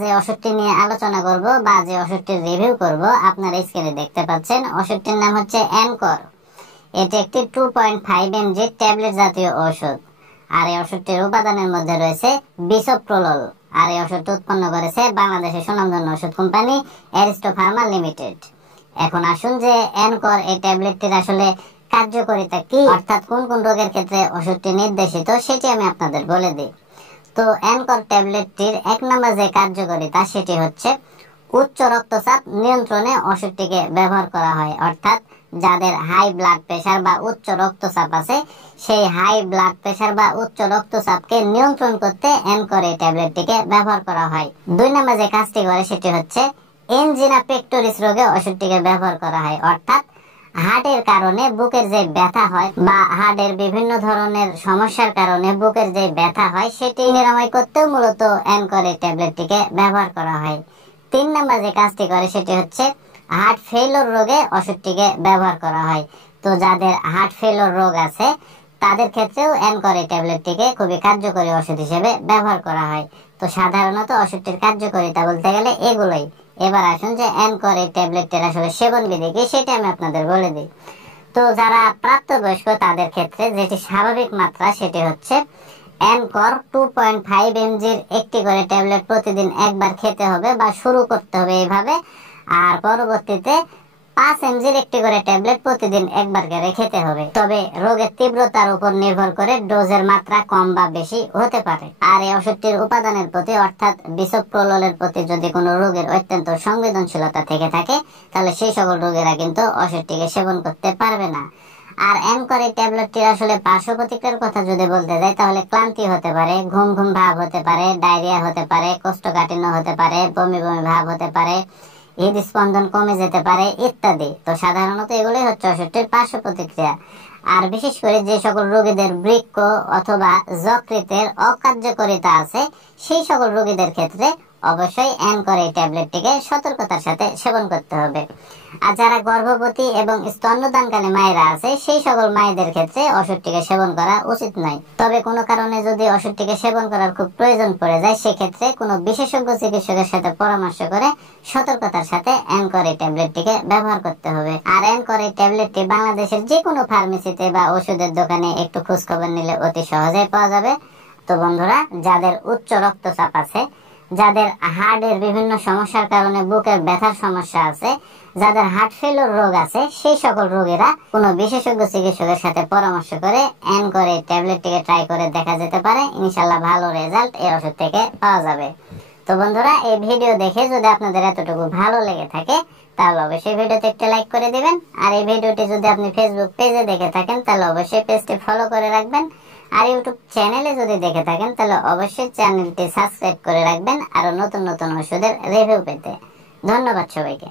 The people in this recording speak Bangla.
যে ওষুধটি নিয়ে আলোচনা করব বা যে ওষুধটির রিভিউ করব আপনারা স্ক্রিনে দেখতে পাচ্ছেন। ওষুধটির নাম হচ্ছে অ্যানকর। এটি একটি 2.5 mg ট্যাবলেট জাতীয় ওষুধ। আর এই ওষুধটির উপাদানের মধ্যে রয়েছে বিসোপ্রোলল। আর এই ওষুধটি উৎপন্ন করেছে বাংলাদেশের সুনামধন্য ওষুধ কোম্পানি অ্যারিস্টো ফার্মা লিমিটেড। এখন আসুন যে অ্যানকর এই ট্যাবলেটটির আসলে কার্যকারিতা কি, অর্থাৎ কোন কোন রোগের ক্ষেত্রে ওষুধটি নির্দেশিত, সেটি আমি আপনাদের বলে দিই। তো অ্যানকর ট্যাবলেটটির 1 নম্বর যে কার্যকারিতা সেটি হচ্ছে উচ্চ রক্তচাপ নিয়ন্ত্রণে ওষুধটিকে ব্যবহার করা হয়। অর্থাৎ যাদের হাই ব্লাড প্রেশার বা উচ্চ রক্তচাপ আছে, সেই হাই ব্লাড প্রেশার বা উচ্চ রক্তচাপকে নিয়ন্ত্রণ করতে অ্যানকর এই ট্যাবলেটটিকে ব্যবহার করা হয়। 2 নম্বর যে কাজটি করে সেটি হচ্ছে এনজিনা পেক্টোরিস রোগে ওষুধটিকে ব্যবহার করা হয়। অর্থাৎ হার্টের কারণে বুকের যে ব্যথা হয় বা হার্টের বিভিন্ন ধরনের সমস্যার কারণে বুকের যে ব্যথা হয় সেটি নিরাময় করতেও মূলত অ্যানকর এই ট্যাবলেটটিকে ব্যবহার করা হয়। 3 নম্বর যে কাজটি করে সেটি হচ্ছে হার্ট ফেইলিওর রোগে ওষুধটিকে ব্যবহার করা হয়। তো যাদের হার্ট ফেইলিওর রোগ আছে তাদের ক্ষেত্রেও অ্যানকর এই ট্যাবলেটটিকে খুবই কার্যকরী ওষুধ হিসেবে ব্যবহার করা হয়। তো সাধারণত ওষুধটির কার্যকারিতা বলতে গেলে এগুলোই। এবার আসুন যে অ্যানকর এই ট্যাবলেটটির আসলে সেবন বিধি কি সেটা আমি আপনাদের বলে দিই। তো যারা প্রাপ্তবয়স্ক তাদের ক্ষেত্রে যেটি স্বাভাবিক মাত্রা সেটি হচ্ছে অ্যানকর 2.5 mg একটি করে ট্যাবলেট প্রতিদিন একবার খেতে হবে বা শুরু করতে হবে এইভাবে। আর পরবর্তীতে 5 mg একটি করে ট্যাবলেট প্রতিদিন একবার করে খেতে হবে। তবে রোগের তীব্রতার উপর নির্ভর করে ডোজের মাত্রা কম বা বেশি হতে পারে। আর এই ওষুধটির উপাদানের প্রতি অর্থাৎ বিসোপ্রোললের প্রতি যদি কোনো রোগের অত্যন্ত সংবেদনশীলতা থেকে থাকে তাহলে সেই সকল রোগীরা কিন্তু ওষুধটিকে সেবন করতে পারবে না। আর অ্যানকর এই ট্যাবলেটটির আসলে পার্শ্ব প্রতিক্রিয়ার কথা যদি বলতে যাই তাহলে ক্লান্তি হতে পারে, ঘুম ঘুম ভাব হতে পারে, ডায়রিয়া হতে পারে, কোষ্ঠকাঠিন্য হতে পারে, বমি বমি ভাব হতে পারে, হৃদস্পন্দন কমে যেতে পারে ইত্যাদি। তো সাধারণত এগুলোই হচ্ছে ওষুধটির পার্শ্ব প্রতিক্রিয়া। আর বিশেষ করে যে সকল রোগীদের বৃক্ক অথবা যকৃতের অকার্যকারিতা আছে সেই সকল রোগীদের ক্ষেত্রে অবশ্যই অ্যানকর এই ট্যাবলেটটিকে সতর্কতার সাথে সেবন করতে হবে। আর যারা গর্ভবতী এবং স্তন্যদানকারী মায়েরা আছে সেই সকল মায়েদের ক্ষেত্রে ওষুধটিকে সেবন করা উচিত নয়। তবে কোনো কারণে যদি ওষুধটিকে সেবন করার খুব প্রয়োজন পড়ে যায় সেক্ষেত্রে কোনো বিশেষজ্ঞ চিকিৎসকের সাথে পরামর্শ করে সতর্কতার সাথে অ্যানকর এই ট্যাবলেটটিকে ব্যবহার করতে হবে। আর অ্যানকর এই ট্যাবলেটটি বাংলাদেশের যে কোনো ফার্মেসিতে বা ওষুধের দোকানে একটু খোঁজখবর নিলে অতি সহজেই পাওয়া যাবে। তো বন্ধুরা, যাদের উচ্চ রক্তচাপ আছে, যাদের হার্টের বিভিন্ন সমস্যার কারণে বুকের ব্যথার সমস্যা আছে, যাদের হার্ট ফেলিওর রোগ আছে সেই সকল রোগীরা কোনো বিশেষজ্ঞ চিকিৎসকের সাথে পরামর্শ করে অ্যানকর এই ট্যাবলেটটিকে ট্রাই করে দেখা যেতে পারে। ইনশাআল্লাহ ভালো রেজাল্ট এই ওষুধ থেকে পাওয়া যাবে। তো বন্ধুরা, এই ভিডিও দেখে যদি আপনাদের এতটুকু ভালো লেগে থাকে তাহলে অবশ্যই ভিডিওতে একটা লাইক করে দিবেন। আর এই ভিডিওটি যদি আপনি ফেসবুক পেজে দেখে থাকেন তাহলে অবশ্যই পেজটি ফলো করে রাখবেন। আর ইউটিউব চ্যানেলে যদি দেখে থাকেন তাহলে অবশ্যই চ্যানেলটি সাবস্ক্রাইব করে রাখবেন আরো নতুন নতুন ওষুধের রিভিউ পেতে। ধন্যবাদ সবাইকে।